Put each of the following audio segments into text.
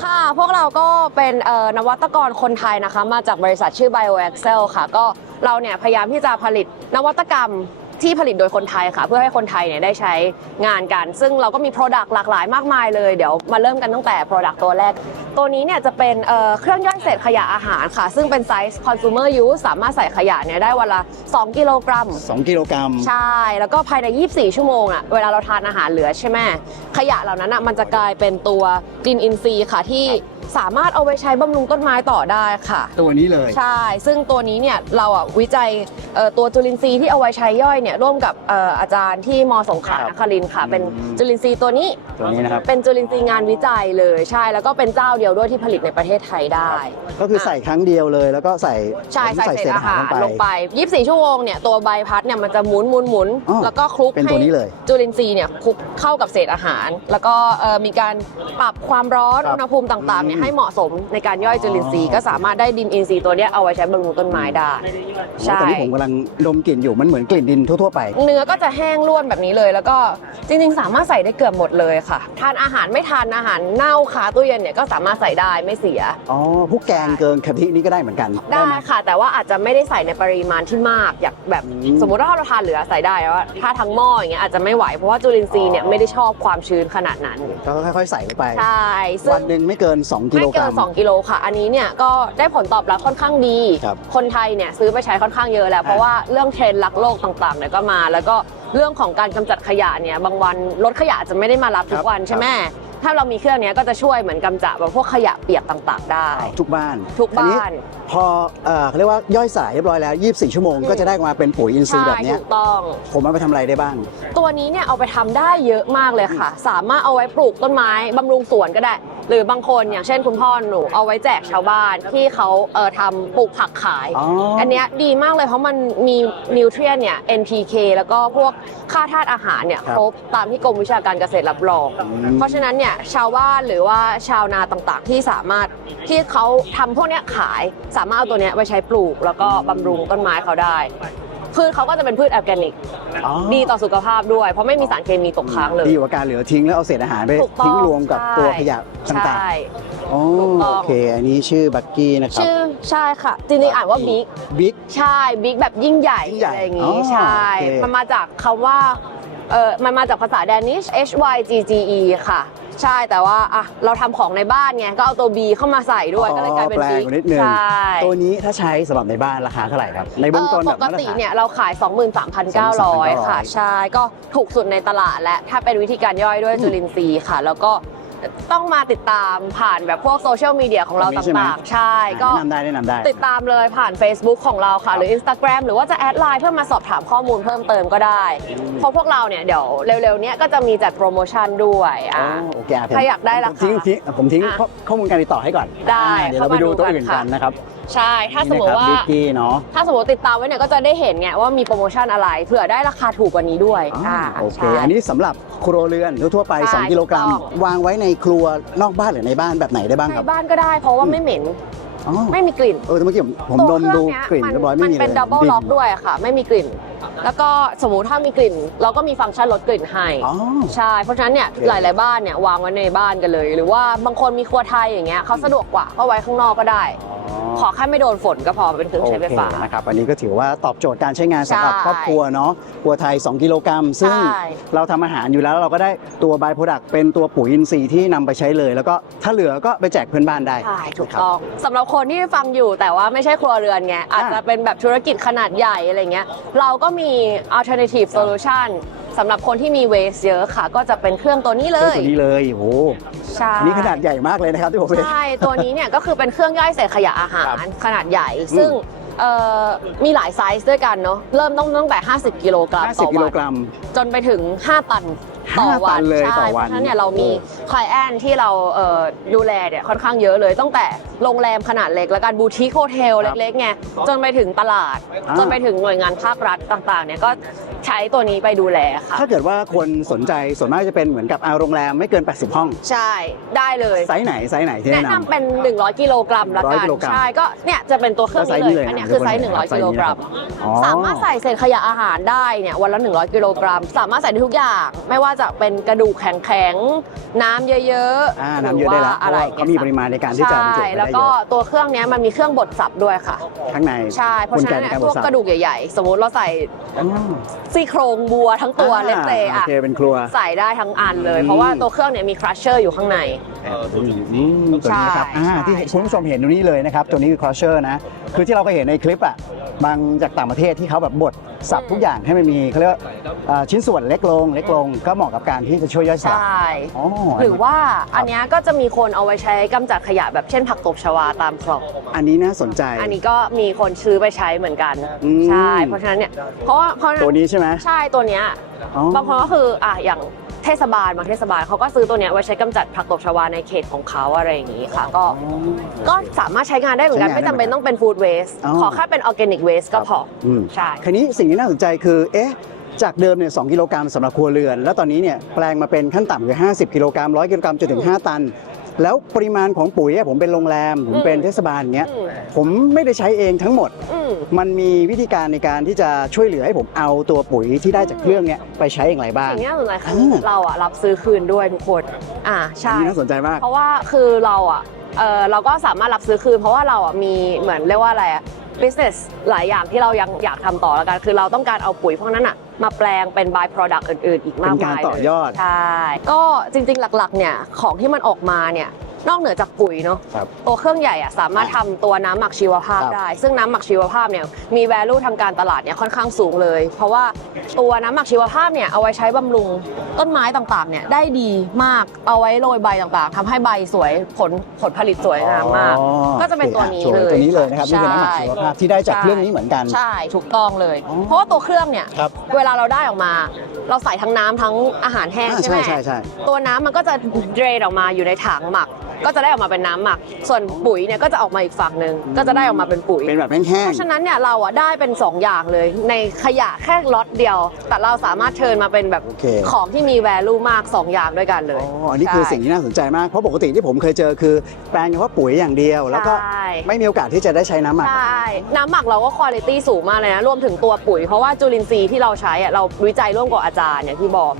ค่ะ พวกเราก็เป็นนวัตกรคนไทยนะคะ มาจากบริษัทชื่อ BioExcel ค่ะ ก็เราเนี่ยพยายามที่จะผลิตนวัตกรรม ที่ผลิตโดยคนไทยค่ะ เพื่อให้คนไทยเนี่ยได้ใช้งานกัน ซึ่งเราก็มี Product หลากหลายมากมายเลย เดี๋ยวมาเริ่มกันตั้งแต่ Product ตัวแรก ตัวนี้เนี่ยจะเป็นเอ่อเครื่องย่อยเศษขยะอาหารค่ะ ซึ่งเป็นไซส์ consumer use สามารถใส่ขยะเนี่ยได้วันละ 2 กิโลกรัม 2 กิโลกรัม ใช่ แล้วก็ภายใน 24 ชั่วโมงอะเวลาเราทานอาหารเหลือใช่ไหมขยะเหล่านั้นอะมันจะกลายเป็นตัวดินอินทรีย์ค่ะที่สามารถเอาไปใช้บำรุงต้นไม้ต่อได้ค่ะ ตัวนี้เลย ใช่ ซึ่งตัวนี้เนี่ยเราอะวิจัยเอ่อตัวจุลินทรีย์ที่เอาไว้ใช้ย่อยเนี่ยร่วมกับเอ่ออาจารย์ที่มสงขลาครับนครินทร์ค่ะ เป็นอืม จุลินทรีย์ตัวนี้ตัวนี้นะครับ เป็นจุลินทรีย์งานวิจัยเลยใช่ แล้วก็เป็นเจ้าเดียวด้วยที่ผลิตในประเทศไทยได้ ก็คือใส่ครั้งเดียวเลย แล้วก็ใส่ใช่ใส่เศษอาหารลงไปไป24 ชั่วโมงเนี่ยตัวใบพัดเนี่ยมันจะหมุนหมุนหมุนอ๋อแล้วก็คลุกเป็นให้ตัวนี้เลย จุลินทรีย์เนี่ยคลุกเข้ากับเศษอาหาร แล้วก็เอ่อมีการปรับความร้อนครับอุณหภูมิต่างๆเนี่ยอืมให้เหมาะสมในการย่อยจุลินทรีย์อ๋อก็สามารถได้ดินอินทรีย์ตัวเนี้ยเอาไว้ใช้บำรุงต้นไม้ได้โอ้ใช่ตอนนี้ผมกำลังดมกลิ่นอยู่มันเหมือนกลิ่นดินทั่วๆไป เนื้อก็จะแห้งร่วนแบบนี้เลย แล้วก็จริงๆ สามารถใส่ได้เกือบหมดเลยค่ะ ทานอาหารไม่ทานอาหารเน่าคาตู้เย็นเนี่ยก็สามารถใส่ได้ไม่เสียอ๋อพวกแกงเกินกะทินี่ก็ได้เหมือนกันได้ไหมค่ะ แต่ว่าอาจจะไม่ได้ใส่ในปริมาณที่มากอยากแบบอืมสมมติว่าเราทานเหลือใส่ได้แต่ว่าถ้าทั้งหม้ออย่างเงี้ยอาจจะไม่ไหวเพราะว่าจุลินทรีย์เนี่ยอ๋อไม่ได้ชอบความชื้นขนาดนั้น ก็ค่อยๆใส่ลงไปใช่ซึ่วังนหนึ่งไม่เกิน 2กิโลไม่กเกิรันม2กิโลค่ะ อันนี้เนี่ยก็ได้ผลตอบรับค่อนข้างดี ครับ คนไทยเนี่ยซื้อไปใช้ค่อนข้างเยอะแล้ว เพราะว่าเรื่องเทรนด์รักโลกต่างๆเนี่ยก็มา แล้วก็เรื่องของการกำจัดขยะเนี่ยบางวันรถขยะอาจจะไม่ได้มารับทุครักบวันใช่ไหมถ้าเรามีเครื่องเนี้ยก็จะช่วยเหมือนกำจัดแบบพวกขยะเปียกต่างๆ ได้ ทุกบ้านทุกบ้านอัพอเอ่อเขาเรียกว่าย่อยสลายเรียบร้อยแล้ว 24 ชั่วโมงก็จะได้มาเป็นปุ๋ยอินทรีย์ใช่แบบเนี้ยถูกต้อง ผมเอาไปทำอะไรได้บ้าง ตัวนี้เนี่ยเอาไปทำได้เยอะมากเลยค่ะ สามารถเอาไว้ปลูกต้นไม้บำรุงสวนก็ได้ หรือบางคนอย่างเช่นคุณพ่อหนูเอาไว้แจกชาวบ้านที่เขาเอ่อทำปลูกผักขาย อ๋ออันเนี้ยดีมากเลยเพราะมันมีนิวเทรียนเนี่ย NPK แล้วก็พวกค่าธาตุอาหารเนี่ยครับครบตามที่กรมวิชาการเกษตรรับรองอืมเพราะฉะนั้นเนี่ยชาวบ้านหรือว่าชาวนาต่างๆ ที่สามารถที่เขาทำพวกเนี้ยขายสามารถเอาตัวเนี้ยไปใช้ปลูกแล้วก็บำรุงต้นไม้เขาได้ พืชเขาก็จะเป็นพืชออร์แกนิก อ๋อดีต่อสุขภาพด้วย เพราะไม่มีสารเคมีตกค้างเลย ดีกว่าการเหลือทิ้งแล้วเอาเศษอาหารไปถูกต้องทิ้งรวมกับใช่ ตัวขยะต่างใช่ ๆอ๋อถูกต้อง โอเค อันนี้ชื่อบักกี้นะครับชื่อใช่ค่ะ จริงๆอ่านว่าบิ๊ก บิ๊ก ใช่บิ๊กแบบยิ่งใหญ่ยิ่งใหญ่อะไรอย่างอ๋งี้อใช่ โอเคมันมาจากคำว่าเออมันมาจากภาษาแดนิช H Y G G E ค่ะ ใช่แต่ว่าอะเราทำของในบ้านไงก็เอาตัว B เข้ามาใส่ด้วยก็เลยกลายเป็นแปลบิ๊กกว่านิดนึงใช่ตัวนี้ถ้าใช้สำหรับในบ้านราคาเท่าไหร่ครับ ในเบื้องต้นเอแบอบปกมาตรติฐาน เนี่ยเราขาย 23,900 ค่ะใช่ ก็ถูกสุดในตลาดและถ้าเป็นวิธีการย่อยด้วยจุลินทรีย์ค่ะ แล้วก็ ต้องมาติดตามผ่านแบบพวกโซเชียลมีเดียของเราตรงนี้ใช่ไหมต่างๆ ใช่ก็แนะนำได้แนะนำได้ ติดตามเลยผ่าน Facebook ของเราค่ะ หรือ Instagram หรือว่าจะแอดไลน์เพื่อมาสอบถามข้อมูลเพิ่มเติมก็ได้เพราะพวกเราเนี่ยเดี๋ยวเร็วๆเนี้ยก็จะมีจัดโปรโมชั่นด้วยอ๋ออะ โอเคอะผมถ้าอยากได้ราคาผมทิ้งทิ้งผมทิ้งอะข้อข้อมูลการติดต่อให้ก่อนได้อ่าเดี๋ยวเราไปเข้ามาดูตัวดูกันอื่นค่ะ กันนะครับ ใช่ ถ้าสมมติว่าบิ๊กกี้เนาะ ถ้าสมมติติดตามไว้เนี่ยก็จะได้เห็นไงว่ามีโปรโมชั่นอะไรเผื่อได้ราคาถูกกว่านี้ด้วยอ่าโอเค ใช่ อันนี้สำหรับครัวเรือนทั่วๆไป ใช่2 กิโลกรัม ถูกต้อง วางไว้ในครัวนอกบ้านหรือในบ้านแบบไหนได้บ้างคในรับบ้านก็ได้เพราะว่าไม่เหม็นอ๋อ ไม่มีกลิ่นเออแต่เมื่อกี้ผมผมตัวดมเคดูรื่องเนี้ยกลิ่นมันเรียบร้อยไม่มันมีเลยเป็นดับเบิลดิ่งล็อกด้วยอะค่ะ ไม่มีกลิ่น แล้วก็สมมุติถ้ามีกลิ่น เราก็มีฟังก์ชันลดกลิ่นให้ อ๋อ ใช่ เพราะฉะนั้นเนี่ยโอเค หลาย ๆ บ้านเนี่ยวางไว้ในบ้านกันเลย หรือว่าบางคนมีครัวไทยอย่างเงี้ยเขาสะดวกกว่าก็ไว้ข้างนอกก็ได้ ขอแค่ไม่โดนฝนก็พอเป็นเครื่องใช้ไฟฟ้า โอเคนะครับอันนี้ก็ถือว่าตอบโจทย์การใช้งานสำหรับใช่ครอบครัวเนาะครัวไทย 2 กิโลกรัม ซึ่งใช่ เราทำอาหารอยู่แล้วเราก็ได้ตัวบายโปรดักต์เป็นตัวปุ๋ยอินทรีย์ที่นำไปใช้เลย แล้วก็ถ้าเหลือก็ไปแจกเพื่อนบ้านได้ ใช่ถูกนะครับต้องสำหรับคนที่ฟังอยู่แต่ว่าไม่ใช่ครัวเรือนไงอาจจะเป็นแบบธุรกิจขนาดใหญ่อะไรเงี้ยเราก็มี alternative solution สำหรับคนที่มี waste เยอะค่ะ ก็จะเป็นเครื่องตัวนี้เลเฮ้ยยตัวนี้เลยโอ้โหใช่อันนี้ขนาดใหญ่มากเลยนะครับที่ผมเห็น ใช่ ตัวนี้เนี่ยก็คือเป็นเครื่องย่อยเศษขยะอาหารครับขนาดใหญ่ซึ่งเอ่อมีหลายไซส์ด้วยกันเนาะ เริ่มต้องตั้งแต่ 50 กิโลกรัมต่อ50กิโลวันกรัม จนไปถึง 5 ตัน ต่อห้าวัตันนเลยใช่ต่อเพวัราะนฉะนั้นเนี่ยเรามีโอ้คลายแอนที่เราเอ่อดูแลเนี่ยค่อนข้างเยอะเลยตั้งแต่โรงแรมขนาดเล็กแล้วกันบูติคโฮเทลครับเล็กๆไงจนไปถึงตลาด อ่า จนไปถึงหน่วยงานภาครัฐต่างๆเนี่ยก็ใช้ตัวนี้ไปดูแลค่ะ ถ้าเกิดว่าคนสนใจส่วนมากจะเป็นเหมือนกับอาโรงแรมไม่เกิน 80 ห้อง ใช่ได้เลย ไซส์ไหนไซส์ไหนที่แนะแนะนำ นำเป็น 100 กิโลกรัมละกั100นกิโลกรัมใช่ก็เนี่ยจะเป็นตัวเครื่องก็ไซส์นี้นี้เลเลยยอันเนี้ยนะคือไซส์ทุกคน100 กิโลกรัม อ๋อ สามารถใส่เศษขยะอาหารได้เนี่ยวันละ 100 กิโลกรัม สามารถใส่ได้ทุกอย่าง ไม่ว่าจะเป็นกระดูกแข็งๆน้ำเยอะอ่าๆน้ำเยอะได้แล้วเพอะราะไรว่าเขามีปริมาณในการที่จะบรรจุใช่ไปแล้วได้ก็เยอะตัวเครื่องเนี้ยมันมีเครื่องบดสับด้วยค่ะ ข้างในใช่ เพราะฉะนั้นเนี่ยกลไกในการพบวดกสับกระดูกใหญ่ๆ สมมติเราใส่อ๋อซี่โครงบัวทั้งตัวเลสเตโออะเคเป็นครัว ใส่ได้ทั้งอันเลย อืม เพราะว่าตัวเครื่องเนี่ยมีครัชเชอร์อยู่ข้างในอืมอืมตัวนี้นะครับใช่อ่าใช่ ที่คุณผู้ชมเห็นตรงนี้เลยนะครับ ตัวนี้คือ crusher นะ คือที่เราก็เห็นในคลิปอะ บางจากต่างประเทศที่เขาแบบบดสับทุกอย่างให้มันมีเขาเรียกว่า อ่าชิ้นส่วนเล็กลงเล็กลงก็เหมาะกับการที่จะช่วยย่อยสใชลาย่อ๋อหรือว่าอันเนี้ยก็จะมีคนเอาไว้ใช้กำจัดขยะแบบเช่นผักตบชวาตามคลอง อันนี้น่าสนใจ อันนี้ก็มีคนซื้อไปใช้เหมือนกัน อืม ใช่ เพราะฉะนั้นเนี่ย เพราะว่าเพราะฉะนั้นตัวนี้ใช่ไหมใช่ ตัวเนี้ย อ๋อ บางคนก็คืออะอย่างเทศบาลบางเทศบาลเขาก็ซื้อตัวเนี้ยไว้ใช้กำจัดผักตบชวาในเขตของเขาอะไรอย่างนี้ค่ะ ก็อ๋อก็สามารถใช้งานได้เหมือนกัน ใช้งานไม่จำเป็นได้เหมือนกันต้องเป็นฟู้ดเวสอ๋อขอแค่เป็นออร์แกนิกเวสก็พออืมใช่ คราวนี้สิ่งที่น่าสนใจคือ เอ๊ะ จากเดิมเนี่ย2กิโลกรัมสำหรับครัวเรือน แล้วตอนนี้เนี่ยแปลงมาเป็นขั้นต่ำคือ 50 กิโลกรัม100 กิโลกรัมจนถึง 5 ตัน แล้วปริมาณของปุ๋ยอะผมเป็นโรงแรม ผมเป็นเทศบาลอย่างเงี้ยอืมผมไม่ได้ใช้เองทั้งหมด อืม มันมีวิธีการในการที่จะช่วยเหลือให้ผมเอาตัวปุ๋ยที่ได้จากเครื่องเนี้ยไปใช้อย่างไรบ้าง สิ่งที่น่าสนใจคืออ่าเราอะรับซื้อคืนด้วยทุกคน อ่าอันใช่ นี้น่าสนใจมาก เพราะว่าคือเราอะเออเราก็สามารถรับซื้อคืน เพราะว่าเราอะมีเหมือนเรียกว่าอะไรอะ business หลายอย่างที่เรายังอยากทำต่อแล้วกัน คือเราต้องการเอาปุ๋ยพวกนั้นอะ มาแปลงเป็น by product อื่น ๆ อีกมากเป็นการมายต่อยอด ใช่ก็จริง ๆ หลัก ๆ เนี่ยของที่มันออกมาเนี่ยนอกเหนือจากปุ๋ยเนาะครับ ตัวเครื่องใหญ่อะสามารถทำตัวน้ำหมักชีวภาพครับ ได้ ซึ่งน้ำหมักชีวภาพเนี่ยมี value ทางการตลาดเนี่ยค่อนข้างสูงเลย เพราะว่า ตัวน้ำหมักชีวภาพเนี่ยเอาไว้ใช้บำรุงต้นไม้ต่างๆเนี่ยได้ดีมากเอาไว้โรยใบต่างๆทำให้ใบสวยผลผลผลิตสวยงามมาก อ๋อก็จะเป็นตัวนี้โอคเลยตัวนี้เลยนะครับนี่คือน้ำหมักใช่ชีวภาพที่ได้จากเครื่องนี้เหมือนกัน ใช่ถูกต้องเลย อ๋อ เพราะว่าตัวเครื่องเนี่ยครับเวลาเราได้ออกมา เราใส่ทั้งน้ำทั้งอาหารแห้งอ่าใช่ไหมใช่ใช่ใช่ ตัวน้ำมันก็จะเดรนออกมาอยู่ในถังหมัก ก็จะได้ออกมาเป็นน้ำหมัก ส่วนปุ๋ยเนี่ยก็จะออกมาอีกฝั่งหนึ่งก็จะได้ออกมาเป็นปุ๋ย เป็นแบบแห้เพงราะฉะนั้นเนี่ยเราอะได้เป็น 2 อย่างเลย ในขยะแค่ล็อตเดียวแต่เราสามารถเชิญมาเป็นแบบโอเค ของที่มี value มาก 2 อย่างด้วยกันเลๆยอ๋ออันนี้คือใช่สิ่งที่น่าสนใจมาก เพราะปกติที่ผมเคยเจอคือแปลงเฉพาะปุ๋ยอย่างเดียว แล้วก็ใช่ ไม่มีโอกาสที่จะได้ใช้น้ำหมัก ใช่ น้ำหมักเราก็คุณภาพสูงมากเลยนะ รวมถึงตัวปุ๋ย เพราะว่าจุลินทรีย์ที่เราใช้อะเราวิจัยร่วมกับอาจารย์อย่างที่บอก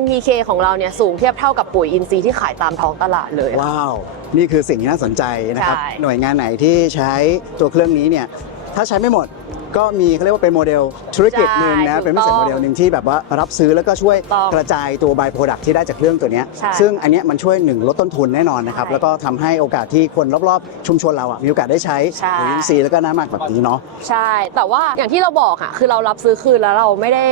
NPK ของเราเนี่ยสูงเทียบเท่ากับปุ๋ยอินทรีย์ที่ขายตามท้องตลาดเลย ว้าว นี่คือสิ่งที่น่าสนใจนะครับ ใช่หน่วยงานไหนที่ใช้ตัวเครื่องนี้เนี่ย ถ้าใช้ไม่หมด ก็มีเขาเรียกว่าเป็นโมเดลธุรกิจหนึ่งนะ เป็นบริษัทโมเดลหนึ่งที่แบบว่ารับซื้อแล้วก็ช่วยต้องกระจายตัวบายโปรดักที่ได้จากเครื่องตัวเนี้ยใช่ซึ่งอันเนี้ยมันช่วยหนึ่งลดต้นทุนแน่นอนนะครับใช่แล้วก็ทำให้โอกาสที่คนรอบๆ ชุมชนเราอะมีโอกาสได้ใช้ใช่ปุ๋ยอินทรีย์แล้วก็น้ำหมักแบบนี้เนาะใช่ แต่ว่าอย่างที่เราบอกอะคือเรารับซื้อคืนแล้วเราไม่ได้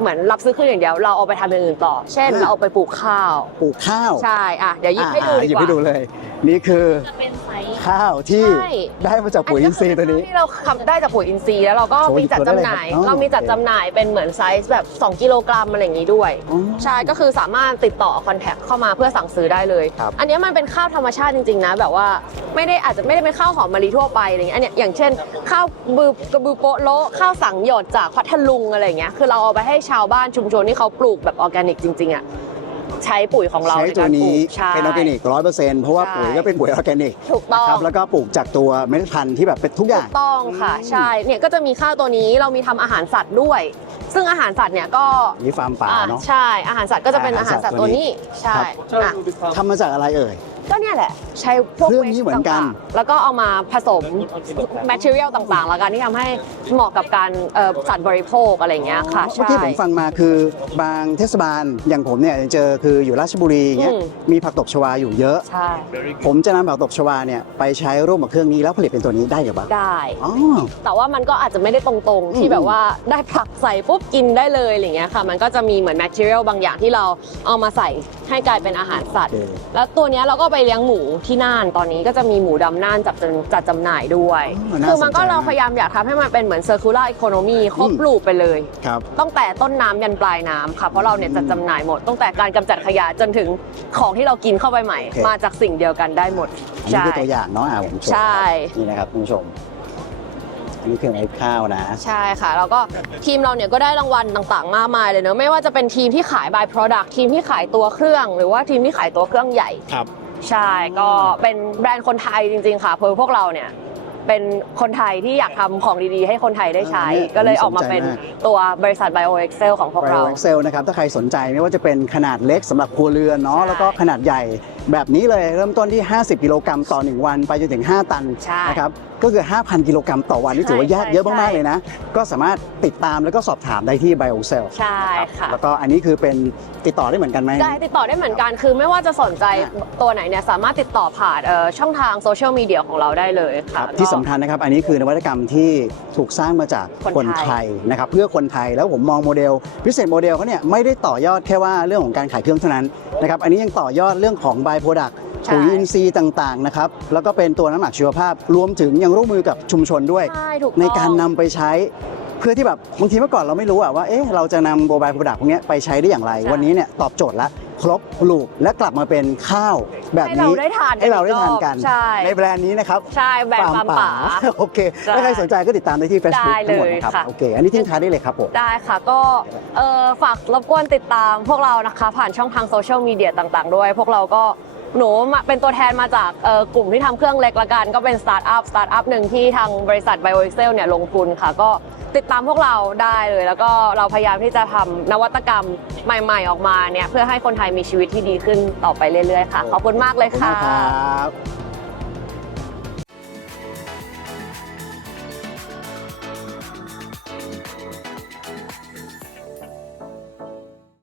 เหมือนรับซื้อคืนอย่างเดียวเราเอาไปทำอย่างอื่นต่อ เช่นอ่าเราเอาไปปลูกข้าว ปลูกข้าวใช่อะเดี๋ยวหยิบให้ดูอ่าดีหยิบกว่าให้ดูเลย นี่คือจะเป็นไซส์ ข้าวที่ใช่ ได้มาจากปุ๋ยอินทรีย์ตัวนี้ ที่เราทำได้จากปุ๋ยอินทรีย์แล้วเราก็โชว์มีจัดจำหน่ายหยิบตัวได้เลยครับเรามีจัดจำหน่ายเป็นเหมือนไซส์แบบ 2 กิโลกรัมอะไรอย่างนี้ด้วย อ๋อใช่ก็คือสามารถติดต่อคอนแทคเข้ามาเพื่อสั่งซื้อได้เลย ครับอันเนี้ยมันเป็นข้าวธรรมชาติจริงๆนะ แบบว่าไม่ได้อาจจะไม่ได้เป็นข้าวหอมมะลิทั่วไปอะไรเงี้ยอันเนี้ยอย่างเช่น ข้าวบือกระบือโปะโละข้าวสังหยดจากพัทลุงอะไรเงี้ยคือเราเอาไปให้ชาวบ้านชุมชนที่เขาปลูกแบบออร์แกนิกจริงๆอะ ใช้ปุ๋ยของเราใช้ในตักาวรปลูนี้กใช่เป็นออร์แกนิกร้อยเปอร์เซ็นต์เพราะว่าใช่ปุ๋ยก็เป็นปุ๋ยออร์แกนิกถูกต้องนะครับแล้วก็ปลูกจากตัวเมล็ดพันธุ์ที่แบบเป็นทุกอย่างถูกต้องค่ะใช่เนี่ยก็จะมีข้าวตัวนี้เรามีทำอาหารสัตว์ด้วย ซึ่งอาหารสัตว์เนี่ยก็นี่ฟาร์มป่าอะเนาะใช่อาหารสัตว์ก็จะเป็นอาหารสัตว์ตัวนี้ใช่ครับอะทำมาจากอะไรเอ่ย ก็เนี่ยแหละ ใช้พวกเครื่องนี้เหมือนกันต่างๆแล้วก็เอามาผสม material ต่างๆ แล้วกันที่ทำให้เหมาะกับการเอ่อสัตว์บริโภคอะไรอย่างเงี้ยค่ะ เมื่อกี้ผมฟังมาคือบางเทศบาลอย่างผมเนี่ยเจอคืออยู่ราชบุรีอย่างเงี้ยอืม มีผักตบชวาอยู่เยอะ ใช่ผมจะนำผักตบชวาเนี่ยไปใช้ร่วมกับเครื่องนี้แล้วผลิตเป็นตัวนี้ได้หรือเปล่าได้ อ๋อ แต่ว่ามันก็อาจจะไม่ได้ตรงๆ ที่อืม แบบว่าได้ผักใส่ปุ๊บกินได้เลยอะไรเงี้ยค่ะ มันก็จะมีเหมือน material บางอย่างที่เราเอามาใส่ให้กลายเป็นอาหารสัตว์โอเค แล้วตัวเนี้ยเราก็ไปเลี้ยงหมูที่น่านตอนนี้ก็จะมีหมูดำน่านจัดจำจัดจำหน่ายด้วย อ๋อน่าคือมันก็สนใจเรามากพยายามอยากทำให้มันเป็นเหมือน circular economy ครบอืมลูปไปเลย ครับ ตั้งแต่ต้นน้ำยันปลายน้ำค่ะ เพราะเราเนี่ยจัดจำหน่ายหมดตั้งแต่การกำจัดขยะจนถึงของที่เรากินเข้าไปใหม่ โอเค มาจากสิ่งเดียวกันได้หมด อันนี้คือตัวอย่างเนาะอ่าผมโชว์ใช่ นี่นะครับคุณผู้ชม อันนี้คือเมล็ดข้าวนะ ใช่ค่ะ แล้วก็ทีมเราเนี่ยก็ได้รางวัลต่างๆ มากมายเลยเนอะไม่ว่าจะเป็นทีมที่ขาย by product ทีมที่ขายตัวเครื่อง หรือว่าทีมที่ขายตัวเครื่องใหญ่ ครับ ใช่ก็เป็นแบรนด์คนไทยจริง ๆ ค่ะเพราะพวกเราเนี่ยเป็นคนไทยที่อยากทำของดีๆ ให้คนไทยได้ใช้อ่าเนี่ยก็เลยออกมาเป็นสนใจมาก ตัวบริษัท Bio Excel ของพวกเรา Bio Excel นะครับถ้าใครสนใจไม่ว่าจะเป็นขนาดเล็กสำหรับครัวเรือนเนาะใช่แล้วก็ขนาดใหญ่ แบบนี้เลยเริ่มต้นที่ 50 กิโลกรัมต่อ 1 วัน ไปจนถึง 5 ตันใช่นะครับก็คือ 5,000 กิโลกรัมต่อวันนี่ถือว่าใช่ยากเยอะใช่ มากๆเลยนะ ก็สามารถติดตามแล้วก็สอบถามได้ที่ Bio Excel ใช่ค่ะ แล้วก็อันนี้คือเป็นติดต่อได้เหมือนกันไหม ได้ติดต่อได้เหมือนกัน คือไม่ว่าจะสนใจตัวไหนเนี่ยสามารถติดต่อผ่านเอ่อช่องทางโซเชียลมีเดียของเราได้เลยคค่ะรับที่สำคัญนะครับ อันนี้คือนวัตกรรมที่ถูกสร้างมาจากคนคนไทยไทยนะครับเพื่อคนไทยแล้วผมมองโมเดล พิเศษโมเดลเขาเนี่ยไม่ได้ต่อยอดแค่ว่าเรื่องของการขายเครื่องเท่านั้นนะครับอันนี้ยังต่อยอดเรื่องของ by product ใช่ปุ๋ยอินทรีย์ต่างๆนะครับแล้วก็เป็นตัวน้ำหมักชีวภาพ รวมถึงยังร่วมมือกับชุมชนด้วย ใช่ถูกต้อง ในการนำไปใช้ เพื่อที่แบบบางทีเมื่อก่อนเราไม่รู้อะว่าเอ๊ะเราจะนำโบบายโปรดักต์พวกเนี้ยไปใช้ได้อย่างไรใช่วันนี้เนี่ยตอบโจทย์แล้วครบลูกและกลับมาเป็นข้าวแบบให้เรานี้ได้ทานให้เราได้ทานกัน ใช่ ในแบรนด์นี้นะครับใช่แบรนด์ฟาร์มป่า โอเคใช่ถ้าใครสนใจก็ติดตามได้ที่ Facebook ได้เลยทั้งหมดนะครับค่ะ โอเค อันนี้ทิ้งท้ายได้เลยครับผม ได้ค่ะก็เอ่อฝากรบกวนติดตามพวกเรานะคะ ผ่านช่องทางโซเชียลมีเดียต่างๆ ด้วย พวกเราก็ หนูมาเป็นตัวแทนมาจากกลุ่มที่ทำเครื่องเล็กละกัน ก็เป็นสตาร์ทอัพสตาร์ทอัพหนึ่งที่ทางบริษัทไบโอเอ็กเนี่ยลงทุนค่ะ ก็ติดตามพวกเราได้เลย แล้วก็เราพยายามที่จะทำนวัตกรรมใหม่ ๆ ออกมาเนี่ยเพื่อให้คนไทยมีชีวิตที่ดีขึ้นต่อไปเรื่อยๆค่ะ ขอบคุณมากเลยค่ะครับ